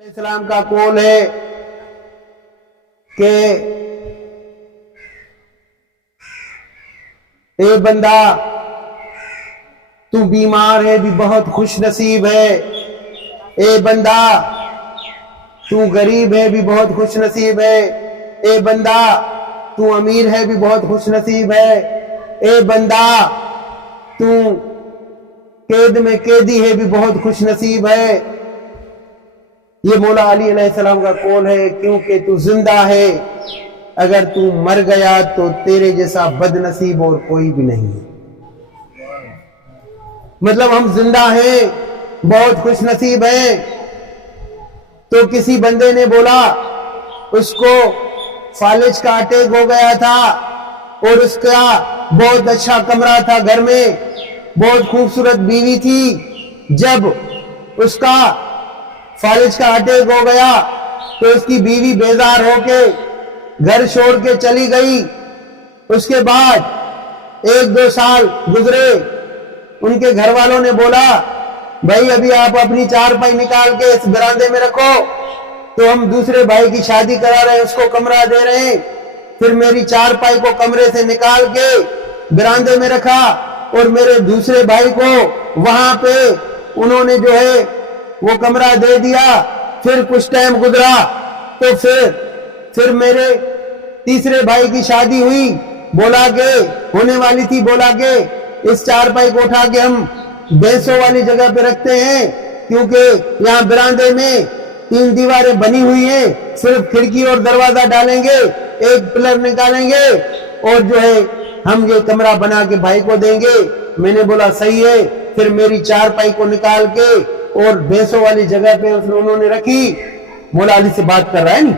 السلام کا قول ہے کہ اے بندہ تو بیمار ہے بھی بہت خوش نصیب ہے، اے بندہ تو غریب ہے بھی بہت خوش نصیب ہے، اے بندہ تو امیر ہے بھی بہت خوش نصیب ہے، اے بندہ تو قید میں قیدی ہے بھی بہت خوش نصیب ہے۔ یہ مولا علی علیہ السلام کا قول ہے، کیونکہ تو زندہ ہے، اگر تو مر گیا تو تیرے جیسا بد نصیب اور کوئی بھی نہیں ہے۔ مطلب ہم زندہ ہیں، بہت خوش نصیب ہیں۔ تو کسی بندے نے بولا اس کو فالج کا اٹیک ہو گیا تھا اور اس کا بہت اچھا کمرہ تھا، گھر میں بہت خوبصورت بیوی تھی، جب اس کا فالج کا اٹیک ہو گیا تو اس کی بیوی بیزار ہو کے گھر چھوڑ کے چلی گئی۔ اس کے بعد 1-2 سال گزرے، ان کے گھر والوں نے بولا بھائی ابھی آپ اپنی چارپائی نکال کے اس برآمدے میں رکھو، تو ہم دوسرے بھائی کی شادی کرا رہے ہیں، اس کو کمرہ دے رہے ہیں۔ پھر میری چارپائی کو کمرے سے نکال کے برآمدے میں رکھا اور میرے دوسرے بھائی کو وہاں پہ انہوں نے جو ہے وہ کمرہ دے دیا۔ پھر کچھ ٹائم گزرا تو پھر میرے تیسرے بھائی کی شادی ہوئی، بولا کہ ہونے والی تھی، بولا کہ اس چارپائی کو اٹھا کے ہم بھینسوں والی جگہ پہ رکھتے ہیں، کیونکہ یہاں برآمدے میں 3 دیواریں بنی ہوئی ہیں، صرف کھڑکی اور دروازہ ڈالیں گے، ایک پلر نکالیں گے اور جو ہے ہم یہ کمرہ بنا کے بھائی کو دیں گے۔ میں نے بولا صحیح ہے۔ پھر میری چارپائی کو نکال کے اور بھینسوں والی جگہ پہ انہوں نے رکھی۔ مولا علی سے بات کر رہا ہے نہیں،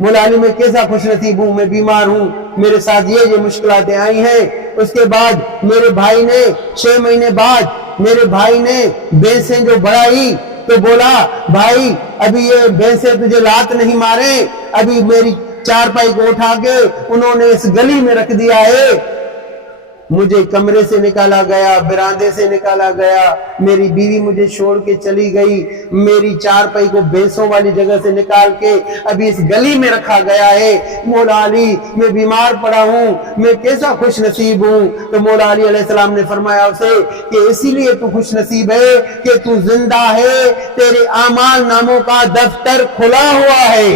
مولا علی میں کیسا خوش نصیب ہوں، میں بیمار ہوں، میرے ساتھ یہ مشکلاتیں آئی ہیں۔ اس کے بعد میرے بھائی نے 6 مہینے بعد میرے بھائی نے بھینسیں جو بڑھائی تو بولا بھائی ابھی یہ بھینسیں تجھے لات نہیں مارے، ابھی میری چارپائی کو اٹھا کے انہوں نے اس گلی میں رکھ دیا ہے۔ مجھے کمرے سے نکالا گیا، برآمدے سے نکالا گیا، میری بیوی مجھے چھوڑ کے چلی گئی، میری چارپائی کو بھینسوں والی جگہ سے نکال کے ابھی اس گلی میں رکھا گیا ہے۔ مولا علی میں بیمار پڑا ہوں، میں کیسا خوش نصیب ہوں۔ تو مولا علی علیہ السلام نے فرمایا اسے کہ اسی لیے تو خوش نصیب ہے کہ تو زندہ ہے، تیرے اعمال ناموں کا دفتر کھلا ہوا ہے۔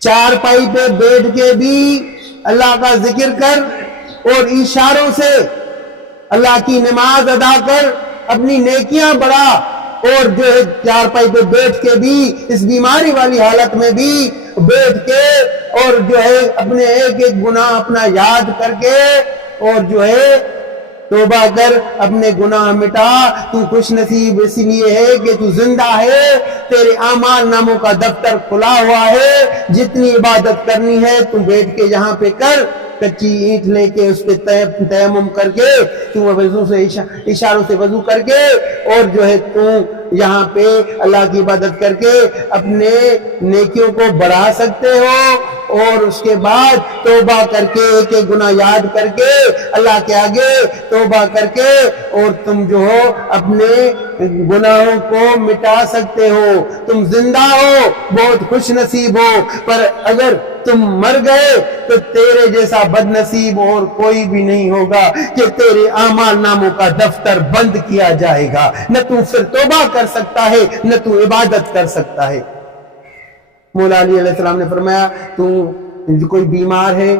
چارپائی پہ بیٹھ کے بھی اللہ کا ذکر کر اور اشاروں سے اللہ کی نماز ادا کر، اپنی نیکیاں بڑھا، اور جو ہے چارپائی پہ بیٹھ کے بھی اس بیماری والی حالت میں بھی بیٹھ کے اور جو ہے اپنے ایک گناہ اپنا یاد کر کے اور جو ہے توبہ کر، اپنے گناہ مٹا۔ تو خوش نصیب اسی لیے ہے کہ تو زندہ ہے، تیرے اعمال ناموں کا دفتر کھلا ہوا ہے۔ جتنی عبادت کرنی ہے تو بیٹھ کے یہاں پہ کر، کچی اینٹ لے کے اس پہ تیمم کر کے تو وضو سے اشاروں سے وضو کر کے اور جو ہے تو یہاں پہ اللہ کی عبادت کر کے اپنے نیکیوں کو بڑھا سکتے ہو، اور اس کے بعد توبہ کر کے ایک گناہ یاد کر کے اللہ کے آگے توبہ کر کے اور تم جو ہو اپنے گناہوں کو مٹا سکتے ہو۔ تم زندہ ہو، بہت خوش نصیب ہو، پر اگر تم مر گئے تو تیرے جیسا بد نصیب اور کوئی بھی نہیں ہوگا کہ تیرے اعمال ناموں کا دفتر بند کیا جائے گا۔ نہ تو پھر توبہ کر سکتا ہے، نہ تو عبادت کر سکتا ہے۔ مولا علی علیہ السلام نے فرمایا تو کوئی بیمار ہے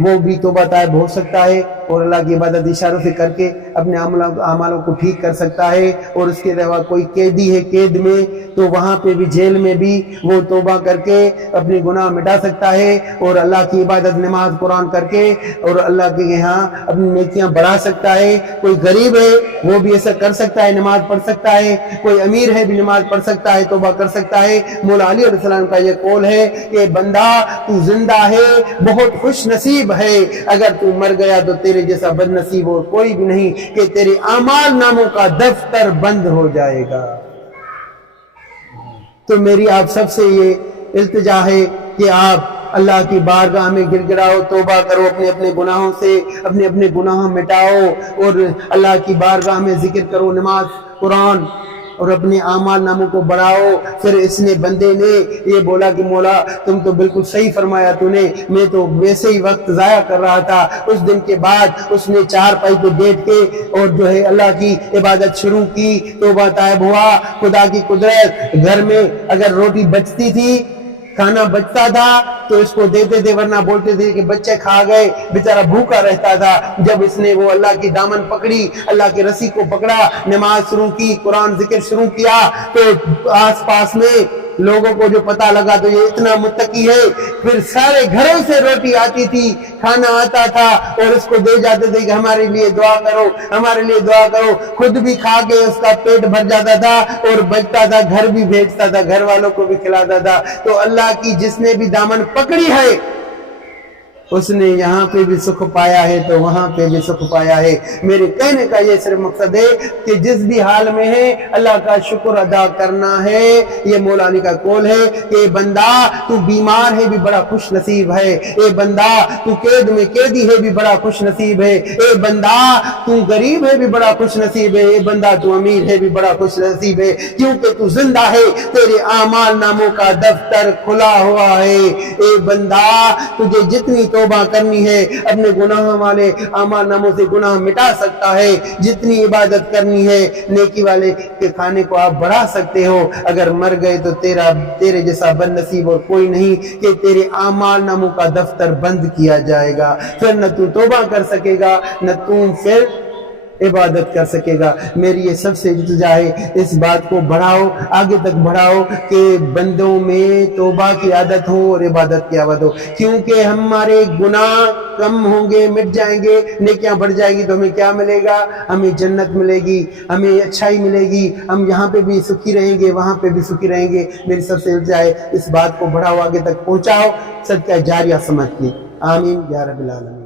وہ بھی توبہ طائب ہو سکتا ہے اور اللہ کی عبادت اشاروں سے کر کے اپنے اعمالوں کو ٹھیک کر سکتا ہے، اور اس کے علاوہ کوئی قیدی ہے قید میں تو وہاں پہ بھی جیل میں بھی وہ توبہ کر کے اپنے گناہ مٹا سکتا ہے اور اللہ کی عبادت نماز قرآن کر کے اور اللہ کے یہاں اپنی نیکیاں بڑھا سکتا ہے۔ کوئی غریب ہے وہ بھی ایسا کر سکتا ہے، نماز پڑھ سکتا ہے، کوئی امیر ہے بھی نماز پڑھ سکتا ہے، توبہ کر سکتا ہے۔ مولا علی علیہ السلام کا یہ قول ہے کہ بندہ تو زندہ ہے، بہت خوش نصیب ہے، اگر تو مر گیا تو تیرے جیسا بد نصیب اور کوئی بھی نہیں کہ تیرے اعمال ناموں کا دفتر بند ہو جائے گا۔ تو میری آپ سب سے یہ التجا ہے کہ آپ اللہ کی بارگاہ میں گر گراؤ، توبہ کرو، اپنے اپنے گناہوں سے اپنے گناہ مٹاؤ اور اللہ کی بارگاہ میں ذکر کرو، نماز قرآن اور اپنے اعمال ناموں کو بڑھاؤ۔ پھر اس نے بندے نے یہ بولا کہ مولا تم تو بالکل صحیح فرمایا تو نے، میں تو ویسے ہی وقت ضائع کر رہا تھا۔ اس دن کے بعد اس نے چارپائی پہ بیٹھ کے اور جو ہے اللہ کی عبادت شروع کی، توبہ طائب ہوا۔ خدا کی قدرت، گھر میں اگر روٹی بچتی تھی، کھانا بچتا تھا تو اس کو دیتے تھے، ورنہ بولتے تھے کہ بچے کھا گئے، بیچارہ بھوکا رہتا تھا۔ جب اس نے وہ اللہ کی دامن پکڑی، اللہ کی رسی کو پکڑا، نماز شروع کی، قرآن ذکر شروع کیا، تو آس پاس میں لوگوں کو جو پتہ لگا تو یہ اتنا متقی ہے۔ پھر سارے گھروں سے روٹی آتی تھی، کھانا آتا تھا، اور اس کو دے جاتے تھے کہ ہمارے لیے دعا کرو، ہمارے لیے دعا کرو۔ خود بھی کھا کے اس کا پیٹ بھر جاتا تھا اور بچتا تھا، گھر بھی بھیجتا تھا، گھر والوں کو بھی کھلاتا تھا۔ تو اللہ کی جس نے بھی دامن پکڑی ہے، اس نے یہاں پہ بھی سکھ پایا ہے تو وہاں پہ بھی سکھ پایا ہے۔ میرے کہنے کا یہ صرف مقصد ہے کہ جس بھی حال میں ہے اللہ کا شکر ادا کرنا ہے۔ یہ مولا علی کا قول ہے کہ اے بندہ تو بیمار ہے بھی بڑا خوش نصیب ہے، اے بندہ تو قید میں قیدی ہے بھی بڑا خوش نصیب ہے، اے بندہ تو غریب ہے بھی بڑا خوش نصیب ہے، اے بندہ تو امیر ہے بھی بڑا خوش نصیب ہے، کیونکہ تو زندہ ہے، تیرے اعمال ناموں کا دفتر کھلا ہوا ہے۔ اے بندہ تجھے جتنی توبہ کرنی ہے، اپنے گناہوں والے اعمال ناموں سے گناہ مٹا سکتا ہے، جتنی عبادت کرنی ہے نیکی والے کے کھانے کو آپ بڑھا سکتے ہو۔ اگر مر گئے تو تیرے جیسا بد نصیب اور کوئی نہیں کہ تیرے اعمال ناموں کا دفتر بند کیا جائے گا، پھر نہ تو توبہ کر سکے گا، نہ تم پھر عبادت کر سکے گا۔ میری یہ سب سے التجا ہے، اس بات کو بڑھاؤ، آگے تک بڑھاؤ کہ بندوں میں توبہ کی عادت ہو اور عبادت کی عادت ہو، کیونکہ ہمارے گناہ کم ہوں گے، مٹ جائیں گے، نیکیاں بڑھ جائیں گی تو ہمیں کیا ملے گا؟ ہمیں جنت ملے گی، ہمیں اچھائی ملے گی، ہم یہاں پہ بھی سکھی رہیں گے، وہاں پہ بھی سکھی رہیں گے۔ میری سب سے التجا ہے، اس بات کو بڑھاؤ، آگے تک پہنچاؤ، صدقہ جاریہ سمجھ کے۔ آمین یا رب العالمین۔